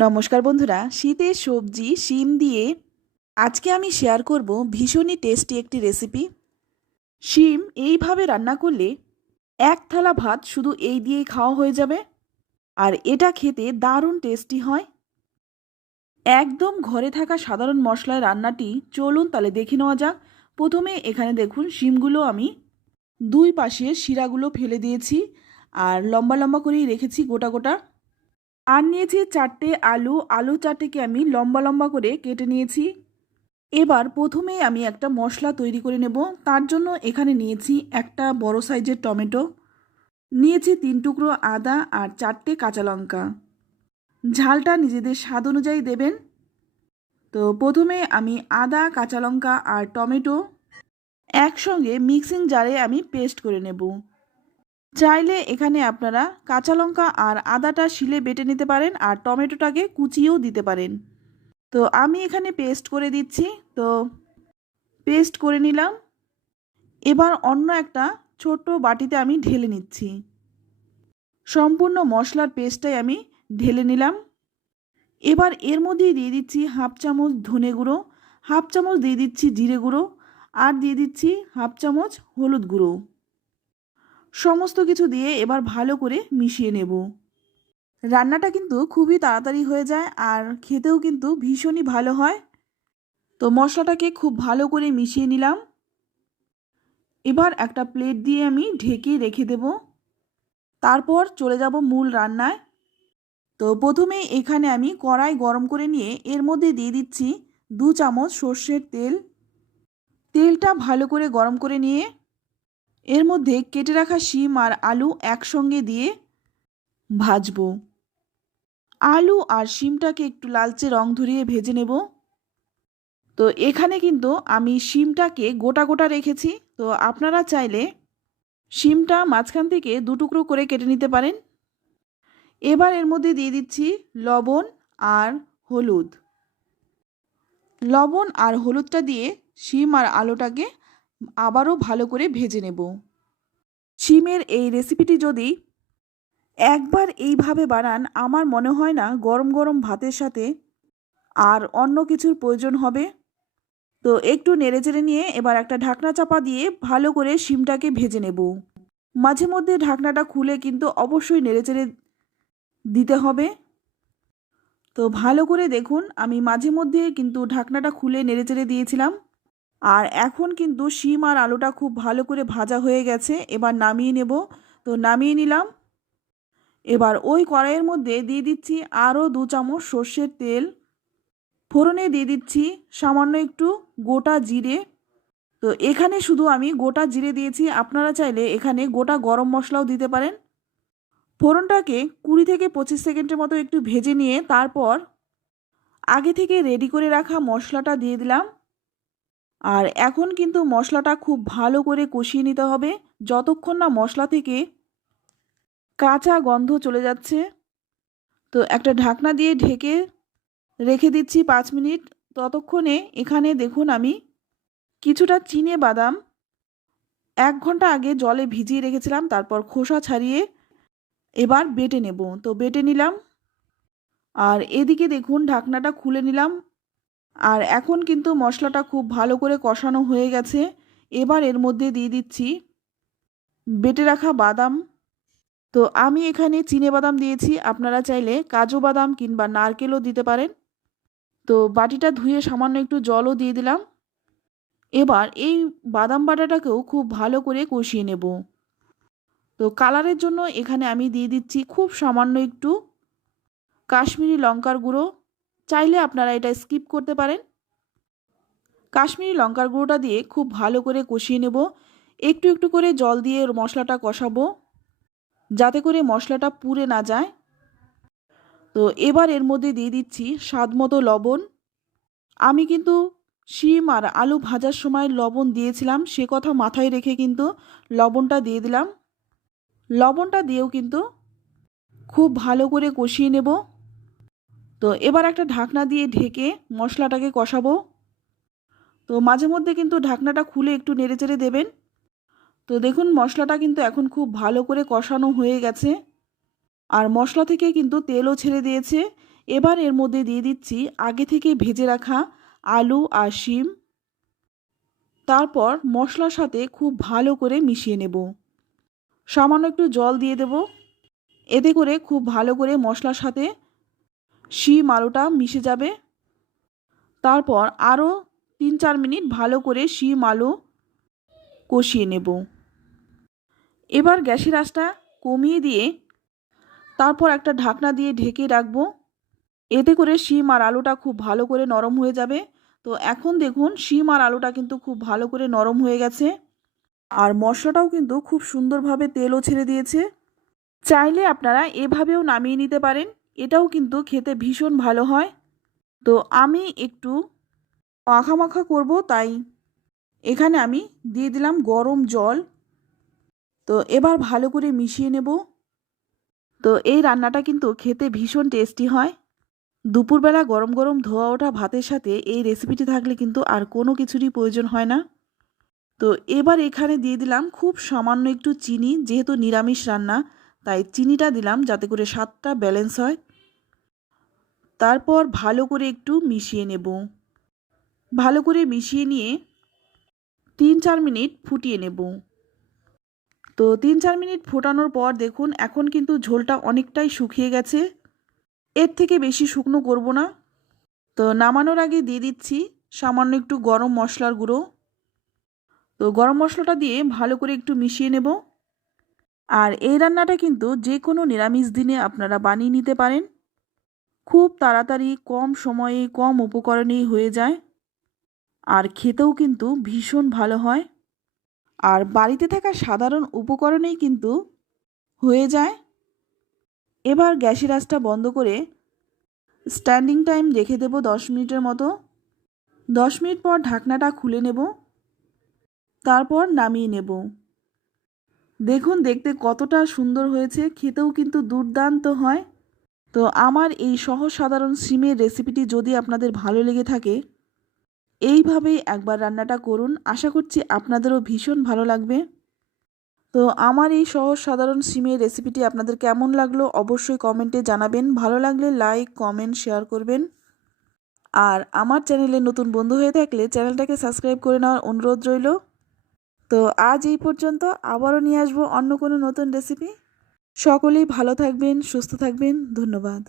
নমস্কার বন্ধুরা, শীতের সবজি শিম দিয়ে আজকে আমি শেয়ার করব ভীষণই টেস্টি একটি রেসিপি। শিম এইভাবে রান্না করলে এক থালা ভাত শুধু এই দিয়েই খাওয়া হয়ে যাবে। আর এটা খেতে দারুণ টেস্টি হয়। একদম ঘরে থাকা সাধারণ মশলায় রান্নাটি চলুন তাহলে দেখে নেওয়া যাক। প্রথমে এখানে দেখুন শিমগুলো আমি দুই পাশে শিরাগুলো ফেলে দিয়েছি আর লম্বা লম্বা করেই রেখেছি গোটা গোটা। আর নিয়েছি 4টে আলু, আলু 4টেকে আমি লম্বা লম্বা করে কেটে নিয়েছি। এবার প্রথমেই আমি একটা মশলা তৈরি করে নেব। তার জন্য এখানে নিয়েছি একটা বড় সাইজের টমেটো, নিয়েছি 3 টুকরো আদা আর 4টে কাঁচা লঙ্কা। ঝালটা নিজেদের স্বাদ অনুযায়ী দেবেন। তো প্রথমে আমি আদা, কাঁচা লঙ্কা আর টমেটো একসঙ্গে মিক্সিং জারে আমি পেস্ট করে নেব। চাইলে এখানে আপনারা কাঁচা লঙ্কা আর আদাটা শিলে বেটে নিতে পারেন আর টমেটোটাকে কুচিয়েও দিতে পারেন। তো আমি এখানে পেস্ট করে দিচ্ছি। তো পেস্ট করে নিলাম। এবার অন্য একটা ছোট বাটিতে আমি ঢেলে নিচ্ছি। সম্পূর্ণ মশলার পেস্টটাই আমি ঢেলে নিলাম। এবার এর মধ্যেই দিয়ে দিচ্ছি হাফ চামচ ধনে গুঁড়ো, হাফ চামচ দিয়ে দিচ্ছি জিরে গুঁড়ো আর দিয়ে দিচ্ছি হাফ চামচ হলুদ গুঁড়ো। সমস্ত কিছু দিয়ে এবার ভালো করে মিশিয়ে নেব। রান্নাটা কিন্তু খুবই তাড়াতাড়ি হয়ে যায় আর খেতেও কিন্তু ভীষণই ভালো হয়। তো মশলাটাকে খুব ভালো করে মিশিয়ে নিলাম। এবার একটা প্লেট দিয়ে আমি ঢেকে রেখে দেব। তারপর চলে যাব মূল রান্নায়। তো প্রথমে এখানে আমি কড়াই গরম করে নিয়ে এর মধ্যে দিয়ে দিচ্ছি 2 চামচ সর্ষের তেল। তেলটা ভালো করে গরম করে নিয়ে এর মধ্যে কেটে রাখা শিম আর আলু একসঙ্গে দিয়ে ভাজবো। আলু আর শিমটাকে একটু লালচে রং ধরিয়ে ভেজে নেব। তো এখানে কিন্তু আমি শিমটাকে গোটা গোটা রেখেছি। তো আপনারা চাইলে শিমটা মাঝখান থেকে 2 টুকরো করে কেটে নিতে পারেন। এবার এর মধ্যে দিয়ে দিচ্ছি লবণ আর হলুদ। লবণ আর হলুদটা দিয়ে শিম আর আলুটাকে আবারও ভালো করে ভেজে নেব। শিমের এই রেসিপিটি যদি একবার এইভাবে বানান, আমার মনে হয় না গরম গরম ভাতের সাথে আর অন্য কিছুর প্রয়োজন হবে। তো একটু নেড়েচেড়ে নিয়ে এবার একটা ঢাকনা চাপা দিয়ে ভালো করে শিমটাকে ভেজে নেব। মাঝে মধ্যে ঢাকনাটা খুলে কিন্তু অবশ্যই নেড়েচেড়ে দিতে হবে। তো ভালো করে দেখুন, আমি মাঝে মধ্যে কিন্তু ঢাকনাটা খুলে নেড়েচেড়ে দিয়েছিলাম। আর এখন কিন্তু শিম আর আলুটা খুব ভালো করে ভাজা হয়ে গেছে। এবার নামিয়ে নেব। তো নামিয়ে নিলাম। এবার ওই কড়াইয়ের মধ্যে দিয়ে দিচ্ছি আরও 2 চামচ সর্ষের তেল। ফোড়নে দিয়ে দিচ্ছি সামান্য একটু গোটা জিরে। তো এখানে শুধু আমি গোটা জিরে দিয়েছি, আপনারা চাইলে এখানে গোটা গরম মশলাও দিতে পারেন। ফোড়নটাকে 20 থেকে 25 সেকেন্ডের মতো একটু ভেজে নিয়ে তারপর আগে থেকে রেডি করে রাখা মশলাটা দিয়ে দিলাম। আর এখন কিন্তু মশলাটা খুব ভালো করে কষিয়ে নিতে হবে যতক্ষণ না মশলা থেকে কাঁচা গন্ধ চলে যাচ্ছে। তো একটা ঢাকনা দিয়ে ঢেকে রেখে দিচ্ছি 5 মিনিট। ততক্ষণে এখানে দেখুন আমি কিছুটা চিনে বাদাম 1 ঘন্টা আগে জলে ভিজিয়ে রেখেছিলাম, তারপর খোসা ছাড়িয়ে এবার বেটে নেব। তো বেটে নিলাম। আর এদিকে দেখুন ঢাকনাটা খুলে নিলাম। আর এখন কিন্তু মশলাটা খুব ভালো করে কষানো হয়ে গেছে। এবার এর মধ্যে দিয়ে দিচ্ছি বেটে রাখা বাদাম। তো আমি এখানে চিনে বাদাম দিয়েছি, আপনারা চাইলে কাজু বাদাম কিংবা নারকেলও দিতে পারেন। তো বাটিটা ধুয়ে সামান্য একটু জলও দিয়ে দিলাম। এবার এই বাদাম বাটাটাকেও খুব ভালো করে কষিয়ে নেব। তো কালারের জন্য এখানে আমি দিয়ে দিচ্ছি খুব সামান্য একটু কাশ্মীরি লঙ্কার গুঁড়ো। চাইলে আপনারা এটা স্কিপ করতে পারেন। কাশ্মীরি লঙ্কার গুঁড়োটা দিয়ে খুব ভালো করে কষিয়ে নেব। একটু একটু করে জল দিয়ে মশলাটা কষাবো যাতে করে মশলাটা পুড়ে না যায়। তো এবার এর মধ্যে দিয়ে দিচ্ছি স্বাদ মতো লবণ। আমি কিন্তু শিম আর আলু ভাজার সময় লবণ দিয়েছিলাম, সে কথা মাথায় রেখে কিন্তু লবণটা দিয়ে দিলাম। লবণটা দিয়েও কিন্তু খুব ভালো করে কষিয়ে নেব। তো এবার একটা ঢাকনা দিয়ে ঢেকে মশলাটাকে কষাবো। তো মাঝে মধ্যে কিন্তু ঢাকনাটা খুলে একটু নেড়েচেড়ে দেবেন। তো দেখুন মশলাটা কিন্তু এখন খুব ভালো করে কষানো হয়ে গেছে আর মশলা থেকে কিন্তু তেলও ছেড়ে দিয়েছে। এবার এর মধ্যে দিয়ে দিচ্ছি আগে থেকে ভেজে রাখা আলু আর শিম। তারপর মশলার সাথে খুব ভালো করে মিশিয়ে নেব। সামান্য একটু জল দিয়ে দেব। এতে করে খুব ভালো করে মশলার সাথে শিম আলুটা মিশে যাবে। তারপর আরও 3-4 মিনিট ভালো করে শিম আলু কষিয়ে নেব। এবার গ্যাসের আঁচটা কমিয়ে দিয়ে তারপর একটা ঢাকনা দিয়ে ঢেকে রাখবো। এতে করে শিম আর আলুটা খুব ভালো করে নরম হয়ে যাবে। তো এখন দেখুন শিম আর আলুটা কিন্তু খুব ভালো করে নরম হয়ে গেছে। আর মশলাটাও কিন্তু খুব সুন্দরভাবে তেলও ছেড়ে দিয়েছে। চাইলে আপনারা এভাবেও নামিয়ে নিতে পারেন, এটাও কিন্তু খেতে ভীষণ ভালো হয়। তো আমি একটু মাখা মাখা করব, তাই এখানে আমি দিয়ে দিলাম গরম জল। তো এবার ভালো করে মিশিয়ে নেব। তো এই রান্নাটা কিন্তু খেতে ভীষণ টেস্টি হয়। দুপুরবেলা গরম গরম ধোয়া ওঠা ভাতের সাথে এই রেসিপিটি থাকলে কিন্তু আর কোনো কিছুরই প্রয়োজন হয় না। তো এবার এখানে দিয়ে দিলাম খুব সামান্য একটু চিনি, যেহেতু নিরামিষ রান্না তাই চিনিটা দিলাম যাতে করে স্বাদটা ব্যালেন্স হয়। তারপর ভালো করে একটু মিশিয়ে নেব। ভালো করে মিশিয়ে নিয়ে 3-4 মিনিট ফুটিয়ে নেব। তো 3-4 মিনিট ফোটানোর পর দেখুন এখন কিন্তু ঝোলটা অনেকটাই শুকিয়ে গেছে। এর থেকে বেশি শুকনো করব না। তো নামানোর আগে দিয়ে দিচ্ছি সামান্য একটু গরম মশলার গুঁড়ো। তো গরম মশলাটা দিয়ে ভালো করে একটু মিশিয়ে নেব। আর এই রান্নাটা কিন্তু যে কোনো নিরামিষ দিনে আপনারা বানিয়ে নিতে পারেন। খুব তাড়াতাড়ি কম সময়ে কম উপকরণেই হয়ে যায়। আর খেতেও কিন্তু ভীষণ ভালো হয়। আর বাড়িতে থাকা সাধারণ উপকরণেই কিন্তু হয়ে যায়। এবার গ্যাসের আঁচটা বন্ধ করে স্ট্যান্ডিং টাইম রেখে দেব 10 মিনিটের মতো। 10 মিনিট পর ঢাকনাটা খুলে নেব। তারপর নামিয়ে নেব। দেখুন দেখতে কতটা সুন্দর হয়েছে, খেতেও কিন্তু দুর্দান্ত হয়। তো আমার এই সহজ সাধারণ সিমের রেসিপিটি যদি আপনাদের ভালো লেগে থাকে, এইভাবেই একবার রান্নাটা করুন। আশা করছি আপনাদেরও ভীষণ ভালো লাগবে। তো আমার এই সহজ সাধারণ সিমের রেসিপিটি আপনাদের কেমন লাগলো অবশ্যই কমেন্টে জানাবেন। ভালো লাগলে লাইক, কমেন্ট, শেয়ার করবেন। আর আমার চ্যানেলে নতুন বন্ধু হয়ে থাকলে চ্যানেলটাকে সাবস্ক্রাইব করে নেওয়ার অনুরোধ রইল। তো আজ এই পর্যন্ত, আবারও নিয়ে আসবো অন্য কোনো নতুন রেসিপি। সকলেই ভালো থাকবেন, সুস্থ থাকবেন। ধন্যবাদ।